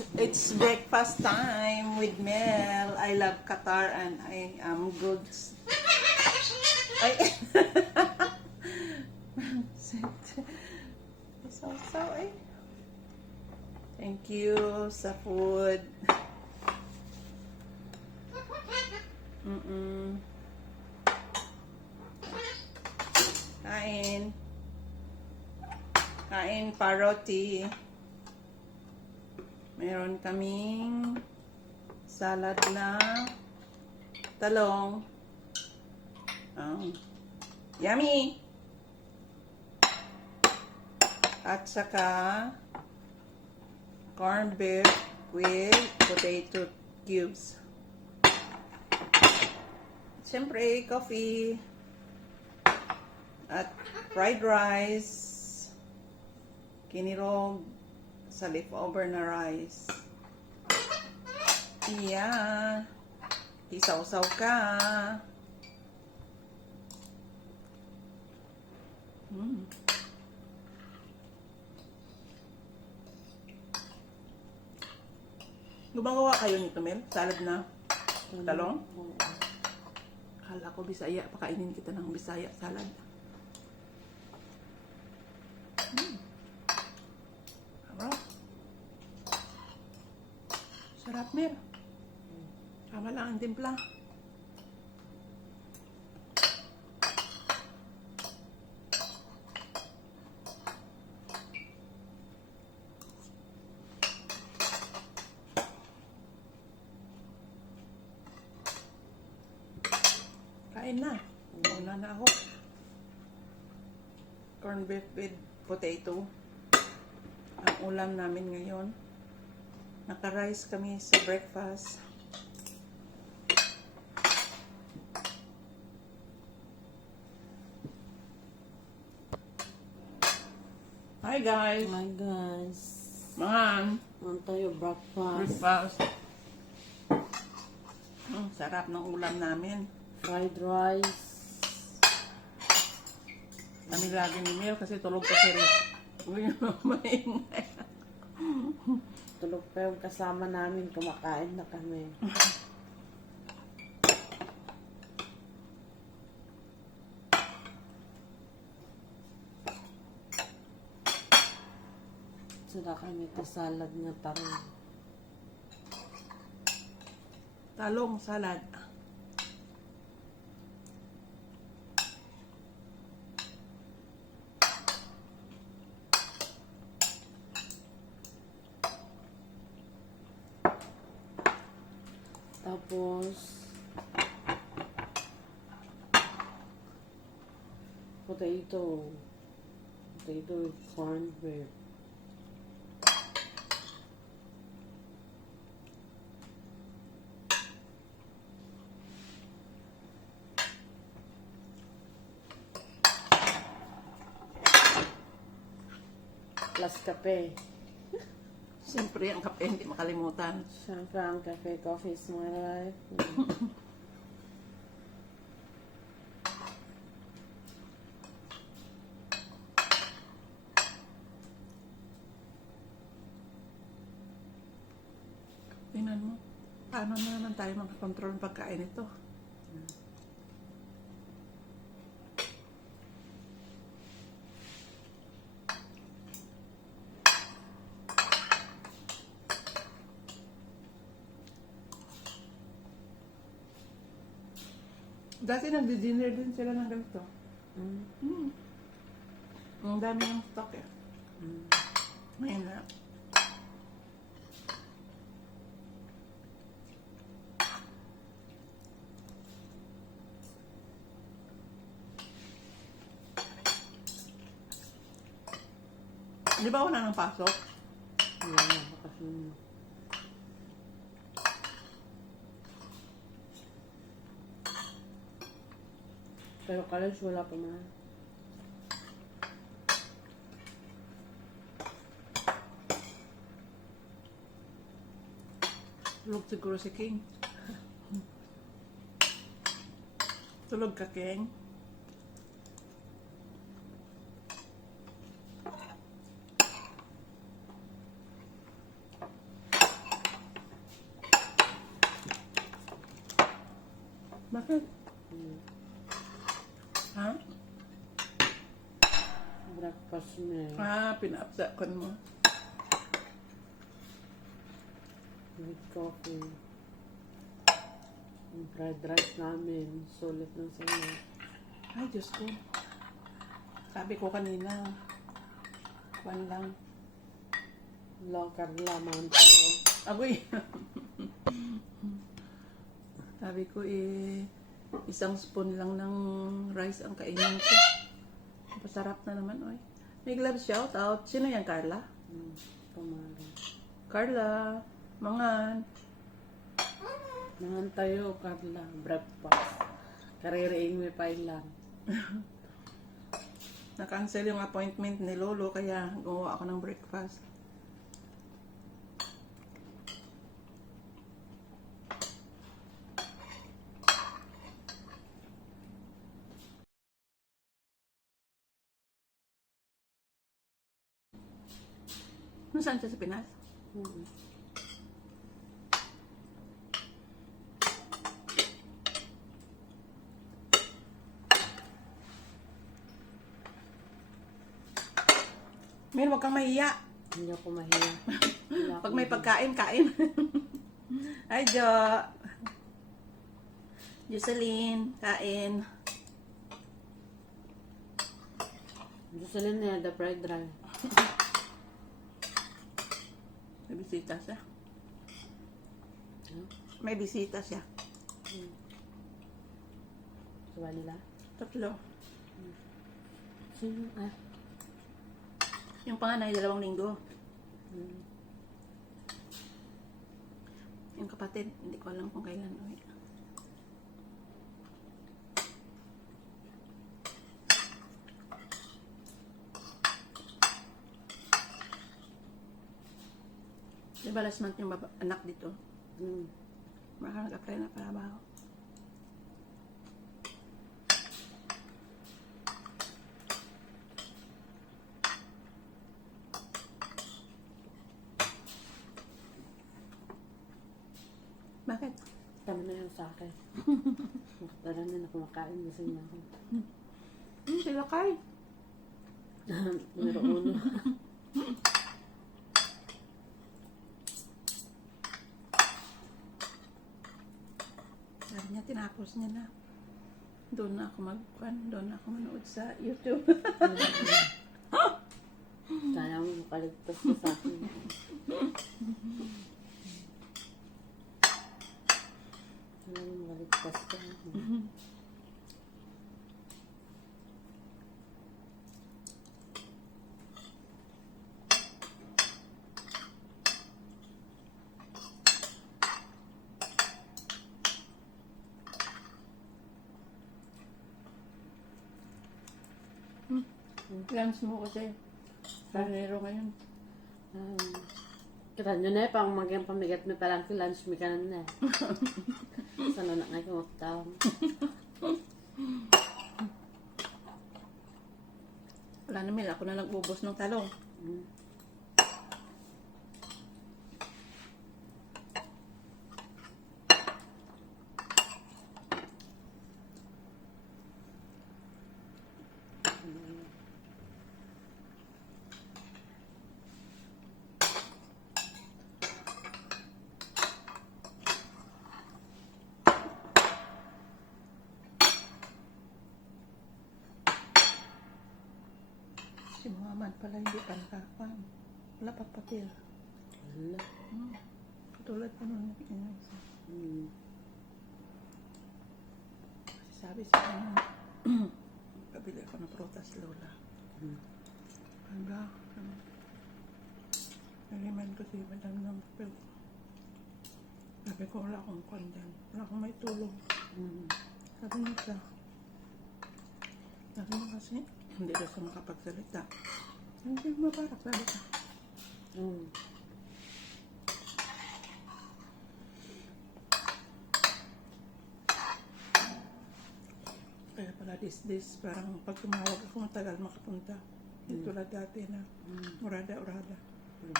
It's breakfast time with Mel. I love Qatar and I am good. Ay. So, eh. Thank you sa food. Kain. Kain paroti. Meron kaming salad na talong. Yummy! At saka corned beef with potato cubes. Siyempre, coffee. At fried rice. Kinirog sa leftover na rice. Yeah. Isaw-saw ka. Gumagawa kayo nito, Mel? Salad na talong? Kala ko Bisaya. Pakainin kita ng Bisaya salad. Sarap, Mel. Tama lang ang timpla. Kain na. Una na ako. Corned beef with potato. Ang ulam namin ngayon. Naka-rice kami sa breakfast. Hi guys! Hi guys. Mga Ano tayo breakfast? breakfast. Sarap ng ulam namin. Fried rice. Kami lagi ni Mel kasi tulog ka si Rick. Uy, maingay. Tulog pa yung kasama namin. Kumakain na kami. Sila kami kasalad na tarong. Talong salad. Tapos potato with corned beef. Plus kape. Siyempre, ang kape hindi makalimutan. Siyempre, ang cafe, coffee is my life. Tingnan mo. Paano na naman tayo makakontrol ng pagkain ito? Dati nagdi-dinner din sila ng ganito. Ang dami ng stock eh. Ngayon na. Di ba wala nang pasok? Wala na, bakasyon na. Pero college wala pa man. Tulog siguro si King. Tulog ka, King. me. Pinaapsakan mo. With coffee. Yung fried rice namin. Sulit ng sa'yo. Ay, Diyos ko. Sabi ko kanina, kwan lang. Long Carla, man tayo. Agoy. Sabi ko isang spoon lang ng rice ang kainin ko. Pasarap na naman, oy. May gloves shout out. Sino yan, Carla? Pamari. Carla, mangan. Mangan tayo, Carla. Breakfast. Kaririing may pailan. Na-cancel yung appointment ni Lolo, kaya gumawa ako ng breakfast. Nasaan siya sa Pinas? Mel, wag kang mahiya. Hindi ako mahiya. Wala Pag akong may mahiya. pagkain, kain. Hi, Jo. Jocelyn, kain. Jocelyn na the fried rice. May bisita siya. Huh? May bisita siya. Sawa nila? Tatlo. Sino? Yung panganay, 2 linggo. Yung kapatid, hindi ko alam kung kailan uwi. Diba last month yung anak dito? Baka nag-apply na para ba ako? Bakit? Tama na yun sa akin. Tara na kumakain. Gusto niya ako. Sila kay. Numero 1. Sabi niya, tinapos niya na. Doon na ako doon na ako manood sa YouTube. Sana mo makaligtas ka sa akin. Sana mo makaligtas ka. Plans mo kasi. Karero ngayon. Kita nyo na pang magyang pamigat mo parang si lunch mi kanan na. Sana na nga kumakaw. Wala na, Mel. Ako na nagbubos ng talong. Si Muhammad pala hindi pa nakakuan. Wala pa papel. Wala. Katulad pa nun. Kasi sabi sa kanya, pabili ako ng prutas, Lola. Hangga. Naliman ko si Madam ng papel. Sabi ko, wala akong kuan dyan. Wala akong may tulong. Sabi niya siya. Sabi niya kasi, hindi ka siya makapagsalita. Hindi mo maparak, sabi ka. Kaya pala this, parang pag tumawag ako, matagal makapunta. Hindi tulad dati na urada-urada.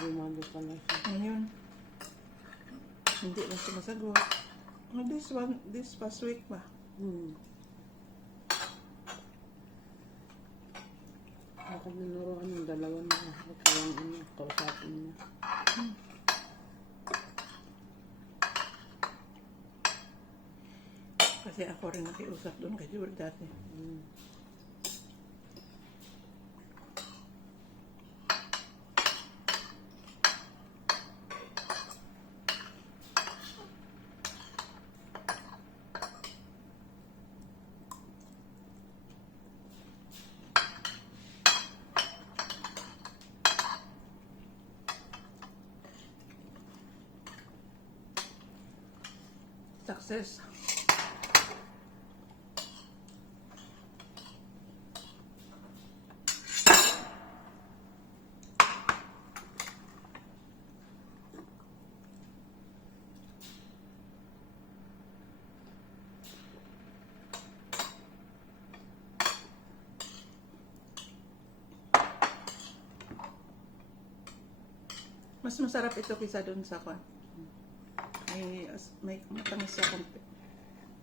Bumalo pala siya. Ngayon, hindi na sumasagot. This past week ba? Ako ninuruan ng dalawa na. Ikaw ang kausapin niya. Kasi ako rin nakiusap doon kay Jewel dati. Success. Mas masarap ito kaysa doon sa kwan. May matamis sa konti.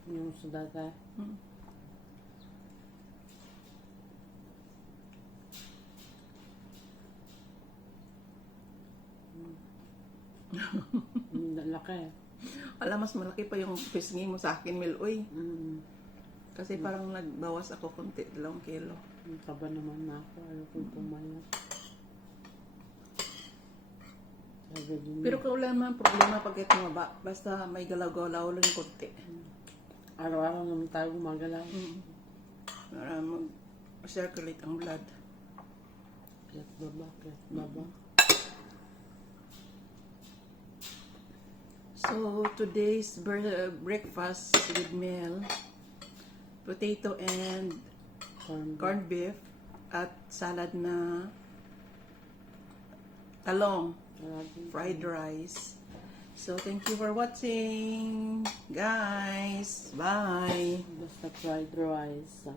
Yung sa data. Laki. Alam, mas malaki pa yung pisngi mo sa akin, Miloy. Kasi parang nagbawas ako konti, 2 kilo. Ang kaba naman na ako. Ayaw kong pumayat. Pero wala naman problema pag tumaba. Basta may galaw-galaw lang konti. Araw-araw naman tayo gumagalaw. Para mag-circulate ang blood. Kaya baba. So, today's breakfast with meal, potato and corned beef at salad na talong, fried rice. So, thank you for watching, guys. Bye. Basta fried rice.